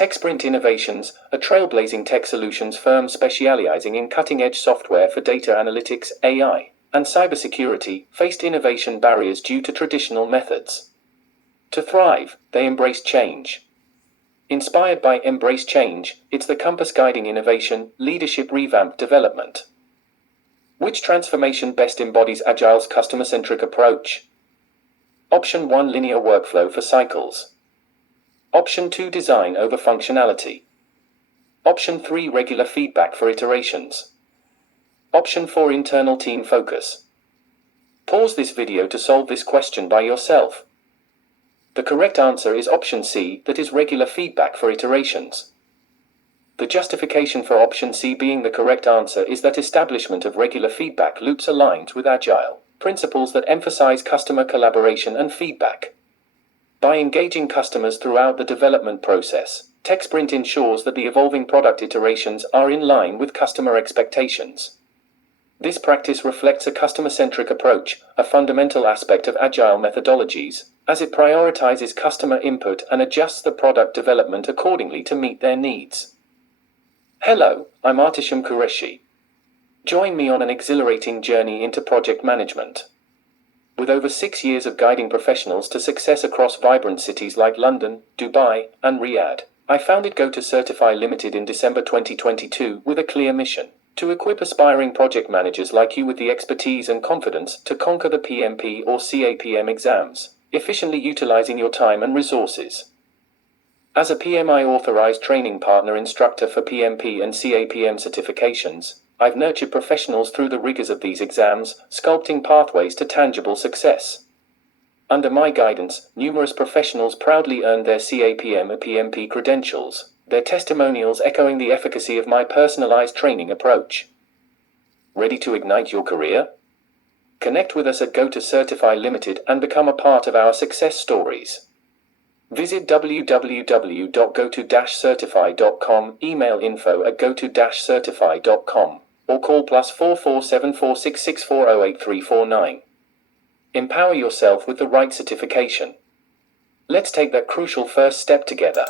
TechSprint Innovations, a trailblazing tech solutions firm specializing in cutting-edge software for data analytics, AI, and cybersecurity, faced innovation barriers due to traditional methods. To thrive, they embraced change. Inspired by Embrace Change, it's the compass guiding innovation, leadership revamp development. Which transformation best embodies Agile's customer-centric approach? Option 1, linear workflow for cycles. Option 2, design over functionality. Option 3, regular feedback for iterations. Option 4, internal team focus. Pause this video to solve this question by yourself. The correct answer is option C, that is regular feedback for iterations. The justification for option C being the correct answer is that establishment of regular feedback loops aligns with Agile principles that emphasize customer collaboration and feedback. By engaging customers throughout the development process, TechSprint ensures that the evolving product iterations are in line with customer expectations. This practice reflects a customer-centric approach, a fundamental aspect of Agile methodologies, as it prioritizes customer input and adjusts the product development accordingly to meet their needs. Hello, I'm Artisham Qureshi. Join me on an exhilarating journey into project management. With over 6 years of guiding professionals to success across vibrant cities like London, Dubai, and Riyadh, I founded Gotocertify Limited in December 2022 with a clear mission: to equip aspiring project managers like you with the expertise and confidence to conquer the PMP or CAPM exams, efficiently utilizing your time and resources. As a PMI authorized training partner instructor for PMP and CAPM certifications, I've nurtured professionals through the rigors of these exams, sculpting pathways to tangible success. Under my guidance, numerous professionals proudly earned their CAPM or PMP credentials, their testimonials echoing the efficacy of my personalized training approach. Ready to ignite your career? Connect with us at Gotocertify Limited and become a part of our success stories. Visit www.goto-certify.com, email info@goto-certify.com, or call +44 7466408349. Empower yourself with the right certification. Let's take that crucial first step together.